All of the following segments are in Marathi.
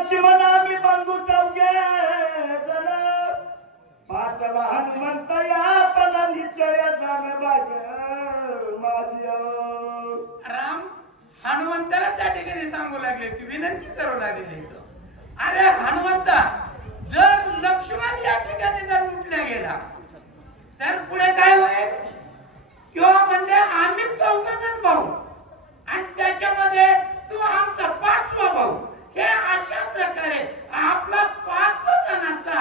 लक्ष्मण आम्ही बंधू चौघे जण पाचवा हनुमंत आपण निश्चय जण बाग माझी राम हनुमंताला त्या ठिकाणी सांगू लागले ती विनंती करू लागले अरे हनुमंता जर लक्ष्मण या ठिकाणी जर उठल्या गेला तर पुढे काय होईल किंवा म्हणजे आम्ही चौघजण भाऊ आणि त्याच्यामध्ये तू आमचा पाचवा भाऊ हे अशा प्रकारे आपला 5 जणांचा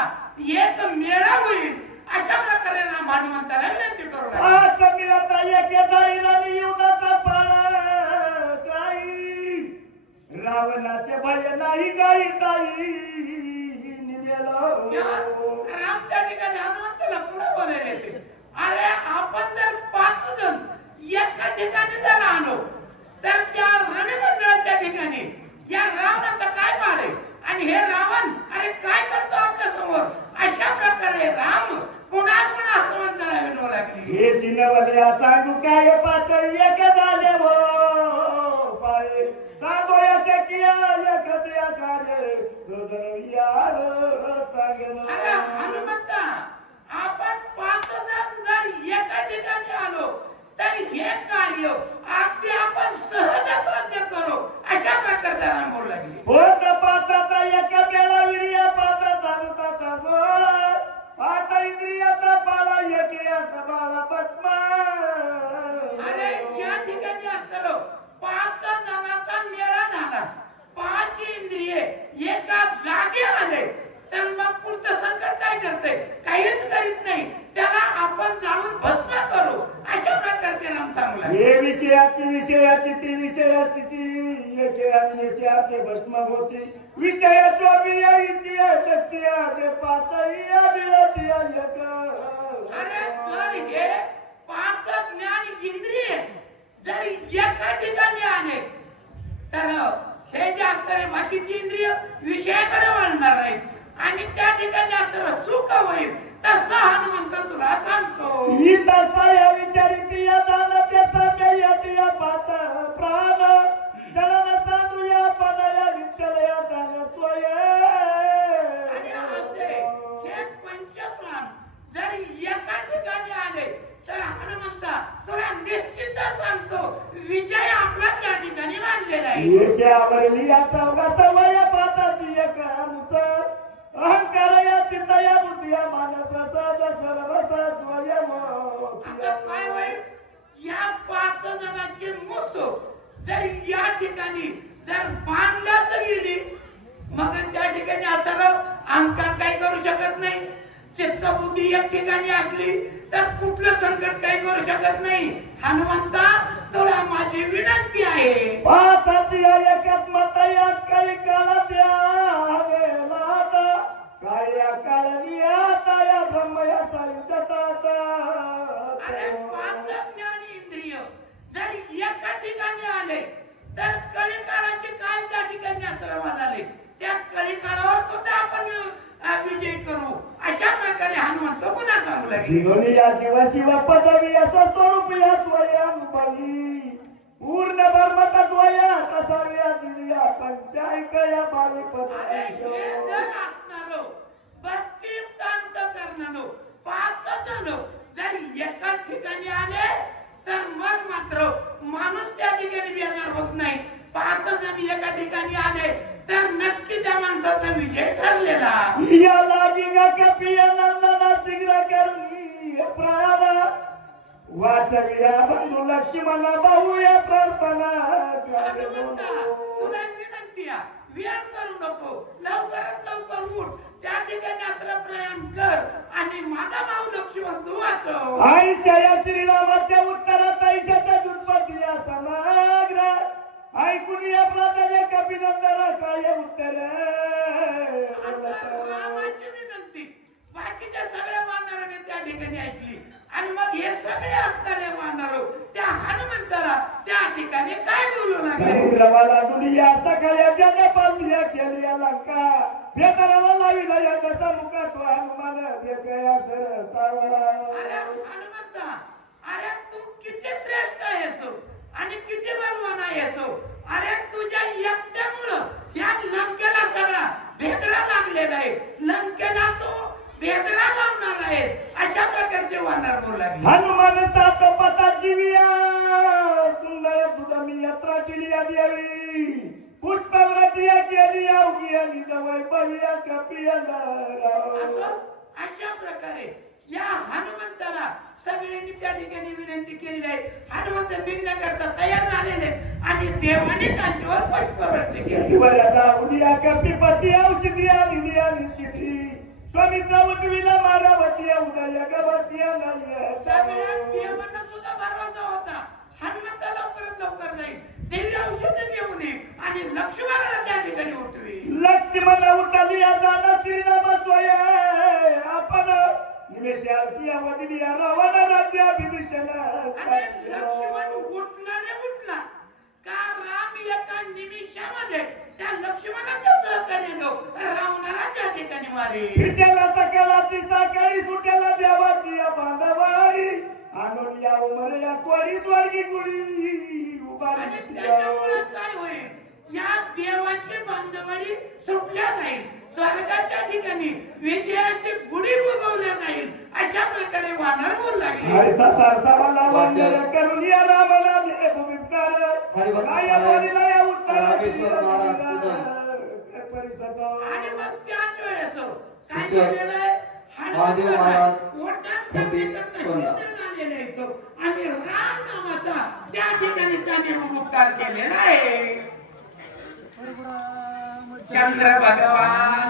एक मेळा होईल अशा प्रकारे राम हनुमंताला विनंती करू लागले मिळता एक डायरानी युद्धाचा पाळा काही रावणाचे भय नाही गाई टाई राम त्या ठिकाणी हनुमंताला पुन्हा बोलायले अरे आपण जर 5 जण एका ठिकाणी जर आलो तर त्या रणमंडळाच्या ठिकाणी या रावणाचा काय पाड आहे आणि हे रावण अरे काय करतो आपल्या समोर अशा प्रकारे राम पुन्हा हनुमंताला विनवू लागले हे चिन्हवले सांगू काय 5 एक झाले हो पाय साबोया चकिया एकत्या कार्य सजणविया सांगन अरे हनुमंता आपण 5 जण जर एका ठिकाणी आलो तर हे कार्य अगदी आपण सहज साध्य करू अशा प्रकारचा राम बोलू लागले होत 5चा एक मेळा वीर्य 5चा नुताचा गोळा 5 इंद्रियाचा पाळा एक याचा बाळा बचमा अरे या ठिकाणी असतो 5 जणांचा मेळा झाला 5 इंद्रिये एका जागे आले तर मग पुढचं संकट काय करते काहीच करीत नाही त्याला आपण जाणून भस्म करू अशा प्रकारचे राम सांगू लागले हे विषयाची ती विषयाची ती एके आणि निश्चयार्थे भस्म होती विषयाच्या बियाईची शक्ती आहे 5 बिळती एक अरे जर हे 5 ज्ञान इंद्रिय जर एका ठिकाणी आले तर हे जे असणारे बाकीची इंद्रिय विषयाकडे वळणार नाहीत आणि त्या ठिकाणी असणारं सुख होईल तसं हनुमंत तुला सांगतो ही तसा विचारिती या जाण त्याचा मेयती या 5 प्राण जळण सांडू या पणया विचल या जाण सोय आणि असे हे पंचप्राण जर एका ठिकाणी आले तर हनुमंता तुला निश्चित सांगतो विजय आपला त्या ठिकाणी मानलेला आहे एके आवरली या चौघाचा वया 5ची एक अनुसार अहंकार या चित्तया बुद्धिया मानसाचा सर्वसा स्वयं आता काय होईल या 5 जणांची मुस जर या ठिकाणी जर बांधल्याच गेली मग त्या ठिकाणी असणार अहंकार काय करू शकत नाही चित्त बुद्धी एक ठिकाणी असली तर कुठलं संकट काय करू शकत नाही हनुमंता तुला माझी विनंती आहे 5ची एकात्मत या काही काळ द्यावेला काय काळनी आता या ब्रह्म या सायुज्यात अरे 5 ज्ञान इंद्रिय जर एका ठिकाणी आले तर कळी काळाची काय त्या ठिकाणी असणार झाले त्या कळी काळावर सुद्धा आपण विजय करू अशा प्रकारे हनुमंत पुन्हा सांगू लागले जीवनी या जीव शिव पदवी असं स्वरूप या स्वया अनुभवी पूर्ण धर्मता द्वया तसा या जिविया पंचायक या बावी अरे हे जर असणारो भक्तियुक्त अंतःकरणानो 5 जण जर एकाच ठिकाणी आले तर मग मात्र माणूस त्या ठिकाणी बेजार होत नाही 5 जण एका ठिकाणी आले तर नक्की त्या माणसाचा विजय ठरलेला या लागिंगा कपिया नंदना शीघ्र करून प्राण वाचविया बंधू लक्ष्मण भाऊ या प्रार्थना तुला विनंती आहे वेळ करू नको लवकरात लवकर उठ त्या ठिकाणी असं प्रयाण कर आणि माझा भाऊ लक्ष्मण तू वाचव आईच्या या श्रीरामाच्या उत्तरात आईच्या जुटपती या समग्र ऐकून या प्रार्थने कपिनंदना काय उत्तर रामाची विनंती बाकीच्या सगळ्या वानराने त्या ठिकाणी ऐकली आणि मग हे सगळे असणारे वानर त्या हनुमंताला त्या ठिकाणी काय बोलू लागले समुद्राला दुनिया सकाळी जन पालदिया केली लंका बेदराला लाविला या दसा मुका तो हनुमान देखया सर सावळा अरे हनुमंता अरे तू किती श्रेष्ठ आहेस आणि किती बलवान आहेस अरे तुझ्या एकट्यामुळे या लंकेला सगळा लंकेला तू बेदरा लावणार आहेस अशा प्रकारचे वानर बोलू लागले. हनुमान सात पताची विया सुंदर दुधमी यात्रा केली द्यावी पुष्पव्रतिया केली अवघी आणि जवळ बविया कपिया. अशा प्रकारे या हनुमंताला सगळ्यांनी त्या ठिकाणी विनंती केलेली आहे. हनुमंत निघण्याकरता तयार झालेले आणि देवाने त्यांच्यावर पुष्पवृष्टी केली. उद्या कपिपती औषधी आणि चित्री स्वामित्रा उठविला मारावती उदय गवती नाही. सगळ्या देवांना सुद्धा भरवसा होता हनुमंत लवकरात लवकर जाईल देवी औषध घेऊन ये आणि लक्ष्मणाला त्या ठिकाणी उठवी. लक्ष्मण उठली जाणं श्रीनाम स्वय आपण निमेष आरती अवधी रावण राज्य विभीषण. लक्ष्मण उठला का राम एका निमिषामध्ये त्या लक्ष्मणाच्या सहकार्याने रावणाला त्या ठिकाणी मारे. विठ्ठला सकळाची साखळी सुटेला देवाची बांधवाडी आणून या उमर या कोळी स्वर्गी कुळी उभारी. आणि त्याच्यामुळे काय होईल या देवाची बांधवाडी सुटल्या जाईल स्वर्गाच्या ठिकाणी विजयाची गुढी उगवल्या जाईल अशा प्रकारे वानर बोलू लागले. सरसावाला वानर करून या रामला मी भूमिकार काय बोलिला या उत्तराची परिषद. आणि मग त्याच वेळेस काय झालेलं आहे हनुमंत ओटान करण्याकरता सिद्ध झालेले आहेत आणि राम नामाचा त्या ठिकाणी त्यांनी उपकार केलेला आहे. चंद्र भगवान